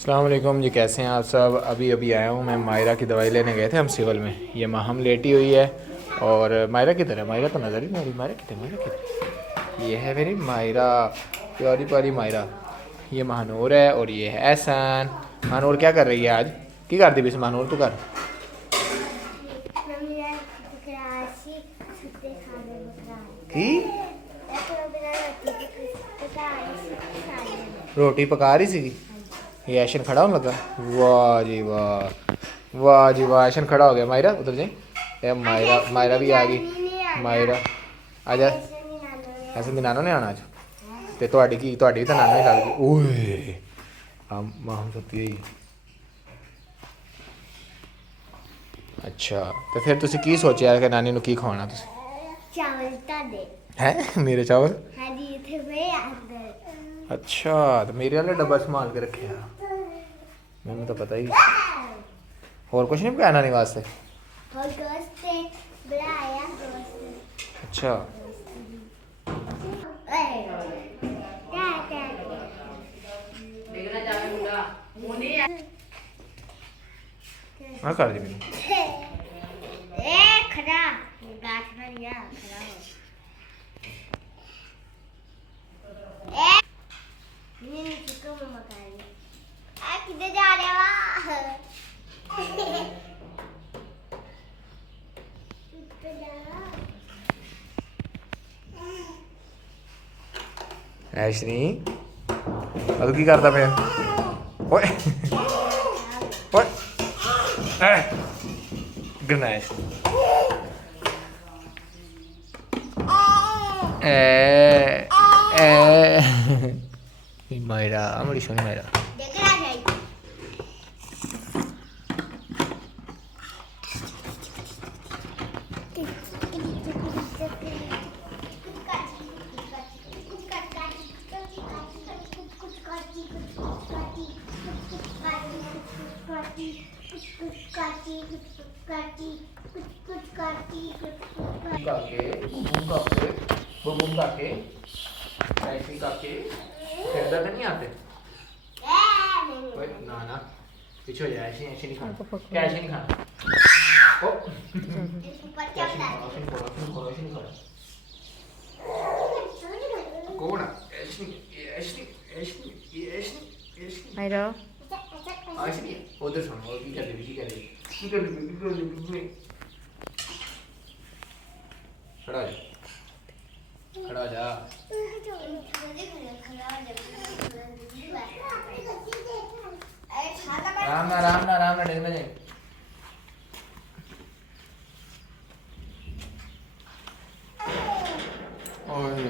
अस्सलाम वालेकुम जी, कैसे हैं आप सब। अभी अभी आया हूँ मैं। मायरा की दवाई लेने गए थे हम सिविल में। ये माहम लेटी हुई है और मायरा किधर है? मायरा तो नज़र ही नहीं आ रही। मायरा किधर? मायरा किधर? ये है मेरी मायरा, प्यारी प्यारी मायरा। ये महानूर है और ये है एहसान। महानूर क्या कर रही है आज? की कर दी बिस महानूर तू कर की रोटी पका रही सी। ये ऐशन खड़ा होने लगा। वाह जी वाह, वाह जी वाह, ऐशन खड़ा हो गया। मायरा उधर जाए। ये मायरा, मायरा भी आ गई। मायरा आजा। ऐसे दी नानो ने आना आज ते ਤੁਹਾਡੀ ਕੀ ਤੁਹਾਡੀ ਤਾਂ ਨਾਨਾ ਹੀ ਲੱਗਦੀ। ਓਏ ਮਾਹਮ ਸੁੱਤੀ ਹੋਈ। ਅੱਛਾ ਤੇ ਫਿਰ ਤੁਸੀਂ ਕੀ ਸੋਚਿਆ ਕਿ ਨਾਨੀ ਨੂੰ ਕੀ ਖਵਾਉਣਾ ਤੁਸੀਂ? ਚਾਵਲ ਤੁਹਾਡੇ ਹੈ ਮੇਰੇ ਚਾਵਲ? ਹਾਂਜੀ ਇੱਥੇ ਪਏ ਆ ਅੰਦਰ। अच्छा तो मेरे वाले डब्बा संभाल के रखे हैं, मैंने तो पता ही। और कुछ नहीं पकाया नानी वास्ते? और गोश्त बनाया गोश्त। अच्छा हाँ कर दी मैंने। ए खड़ा गाछ में लिया खड़ा हो। ए ये चिकन में मकानी आ किधर जा रहे वाह ऐशनी अब की करता पे? ओए ओए ए गणेश ए ए मायरा बड़ी सोनी मायरा। देख रहा है ऐसे काके फिर दर्द नहीं आते? ना ना पीछे हो जाए। ऐसे ऐसे नहीं खाना। क्या ऐसे नहीं खाना? ओ ऐसे नहीं खाना, ऐसे नहीं खाना, ऐसे नहीं खाना, ऐसे नहीं खाना। कौन है? ऐसे नहीं, ऐसे नहीं, ऐसे नहीं, ऐसे नहीं, ऐसे नहीं। Mairo, ऐसे नहीं। उधर सुनो, और की कर दे, की कर दे, की कर दे, की कर दे। खड़ा हो जा, खड़ा हो जा। राम ना डेग ना जाए। ओए